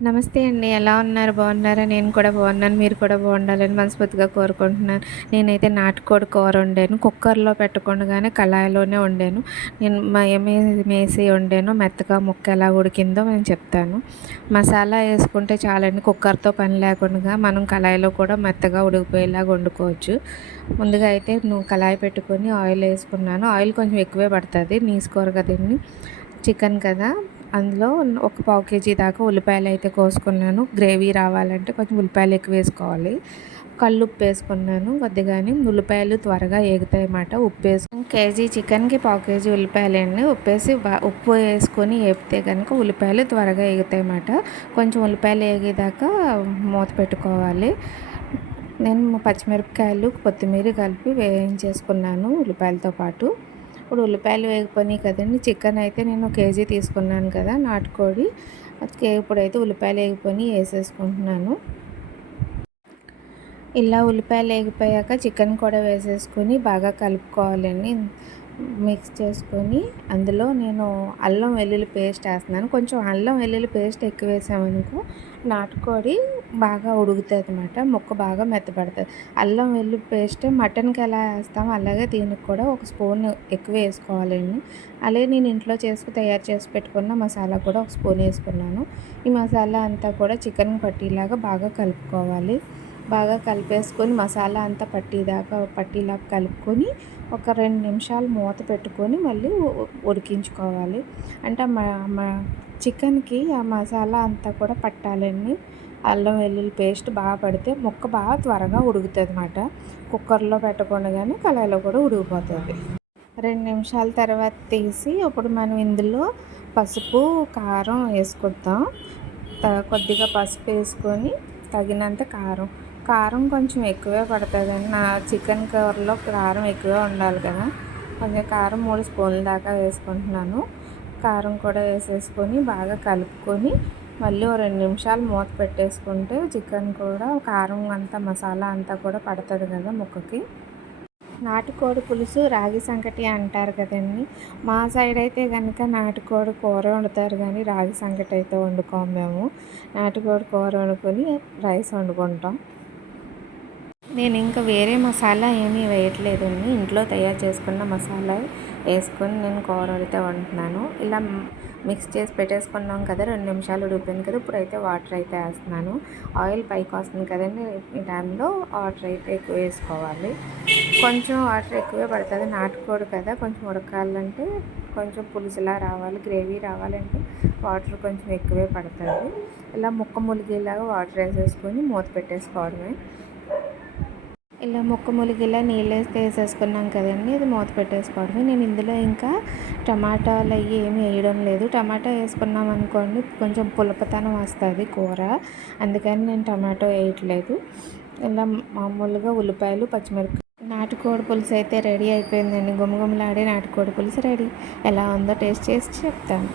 నమస్తే అండి. ఎలా ఉన్నారు? బాగున్నారా? నేను కూడా బాగున్నాను. మీరు కూడా బాగుండాలని మనస్ఫూర్తిగా కోరుకుంటున్నాను. నేనైతే నాటుకోడి కూర వండాను. కుక్కర్‌లో పెట్టకుండానే కళాయిలోనే వండాను. నేను మయమేసి వండాను. మెత్తగా ముక్క ఎలా ఉడికిందో నేను చెప్తాను. మసాలా వేసుకుంటే చాలండి. కుక్కర్‌తో పని లేకుండా మనం కళాయిలో కూడా మెత్తగా ఉడికిపోయేలాగా వండుకోవచ్చు. ముందుగా అయితే కళాయి పెట్టుకొని ఆయిల్ వేసుకున్నాను. ఆయిల్ కొంచెం ఎక్కువే పడుతుంది. నీసు కూర కదండి. చికెన్ కదా! అందులో ఒక పావు కేజీ దాకా ఉల్లిపాయలు అయితే కోసుకున్నాను. గ్రేవీ రావాలంటే కొంచెం ఉల్లిపాయలు ఎక్కువ వేసుకోవాలి. కల్లుప్పు వేసుకున్నాను కొద్దిగాని. ఉల్లిపాయలు త్వరగా ఏగుతాయన్నమాట. కేజీ చికెన్కి పావు కేజీ ఉల్లిపాయలండి. ఉప్పు వేసుకొని వేపితే కనుక ఉల్లిపాయలు త్వరగా ఏగుతాయన్నమాట. కొంచెం ఉల్లిపాయలు ఏగేదాకా మూత పెట్టుకోవాలి. నేను పచ్చిమిరపకాయలు కొత్తిమీర కలిపి వేయించేసుకున్నాను ఉల్లిపాయలతో పాటు. ఇప్పుడు ఉల్లిపాయలు వేగిపోయినాయి కదండి. చికెన్ అయితే నేను కేజీ తీసుకున్నాను కదా నాటుకోడి. ఇప్పుడైతే ఉల్లిపాయలు వేగిపోయినాయి వేసేసుకుంటున్నాను. ఇలా ఉల్లిపాయలు వేగిపోయాక చికెన్ కూడా వేసేసుకొని బాగా కలుపుకోవాలండి. మిక్స్ చేసుకొని అందులో నేను అల్లం వెల్లుల్లి పేస్ట్ వేస్తున్నాను. కొంచెం అల్లం వెల్లుల్లి పేస్ట్ ఎక్కువ వేసామనుకో నాటుకోడి బాగా ఉడుకుతుంది అన్నమాట. ముక్క బాగా మెత్తపడుతుంది. అల్లం వెల్లుల్లి పేస్ట్ మటన్కి ఎలా వేస్తామో అలాగే దీనికి కూడా ఒక స్పూన్ ఎక్కువ వేసుకోవాలండి. అలాగే నేను ఇంట్లో తయారు చేసి పెట్టుకున్న మసాలా కూడా ఒక స్పూన్ వేసుకున్నాను. ఈ మసాలా అంతా కూడా చికెన్ పట్టేలాగా బాగా కలుపుకోవాలి. బాగా కలిపేసుకొని మసాలా అంతా పట్టిలాగా కలుపుకొని ఒక 2 నిమిషాలు మూత పెట్టుకొని మళ్ళీ ఉడికించుకోవాలి. అంటే చికెన్కి ఆ మసాలా అంతా కూడా పట్టాలండి. అల్లం వెల్లుల్లి పేస్ట్ బాగా పడితే ముక్క బాగా త్వరగా ఉడుకుతుంది అన్నమాట. కుక్కర్లో పెట్టకుండానే కళాయిలో కూడా ఉడికిపోతుంది. 2 నిమిషాల తర్వాత తీసి ఇప్పుడు మనం ఇందులో పసుపు కారం వేసుకుందాం. కొద్దిగా పసుపు వేసుకొని తగినంత కారం కొంచెం ఎక్కువే పడుతుందండి. నా చికెన్ కూరలో కారం ఎక్కువే ఉండాలి కదా. కొంచెం కారం 3 స్పూన్ల దాకా వేసుకుంటున్నాను. కారం కూడా వేసేసుకొని బాగా కలుపుకొని మళ్ళీ 2 నిమిషాలు మూత పెట్టేసుకుంటే చికెన్ కూడా కారం అంతా మసాలా అంతా కూడా పడుతుంది కదా ముక్కకి. నాటుకోడి పులుసు రాగి సంకటి అంటారు కదండి. మా సైడ్ అయితే కనుక నాటుకోడి కూర వండుతారు కానీ రాగి సంకటి అయితే వండుకోము మేము. నాటుకోడి కూర వండుకొని రైస్ వండుకుంటాం. నేను ఇంకా వేరే మసాలా ఏమీ వేయట్లేదండి. ఇంట్లో తయారు చేసుకున్న మసాలా వేసుకొని నేను కూర అయితే వండుతున్నాను. ఇలా మిక్స్ చేసి పెట్టేసుకున్నాం కదా. 2 నిమిషాలు ఉడికిపోయింది కదా. ఇప్పుడైతే వాటర్ అయితే వేస్తున్నాను. ఆయిల్ పైకి వస్తుంది కదండి. ఈ టైంలో వాటర్ అయితే ఎక్కువ వేసుకోవాలి. కొంచెం వాటర్ ఎక్కువే పడుతుంది. నాటుకోడి కదా కొంచెం ఉడకాలంటే కొంచెం పులుసులా రావాలి, గ్రేవీ రావాలంటే వాటర్ కొంచెం ఎక్కువే పడుతుంది. ఇలా ముక్క ములిగేలాగా వాటర్ వేసేసుకొని మూత పెట్టేసుకోవడమే. ఇలా ముక్క ములిగేలా నీళ్ళు వేసేసుకున్నాం కదండి. ఇది మూత పెట్టేసుకోవడమే. నేను ఇందులో ఇంకా టమాటాలు అవి ఏమి వేయడం లేదు. టమాటా వేసుకున్నాం అనుకోండి కొంచెం పులపతనం వస్తుంది కూర. అందుకని నేను టమాటో వేయట్లేదు. ఇలా మామూలుగా ఉల్లిపాయలు పచ్చిమిరపకాయలు. నాటుకోడి పులుసు అయితే రెడీ అయిపోయిందండి. గుమగుమలాడే నాటుకోడి పులుసు రెడీ. ఎలా ఉందో టేస్ట్ చేసి చెప్తాను.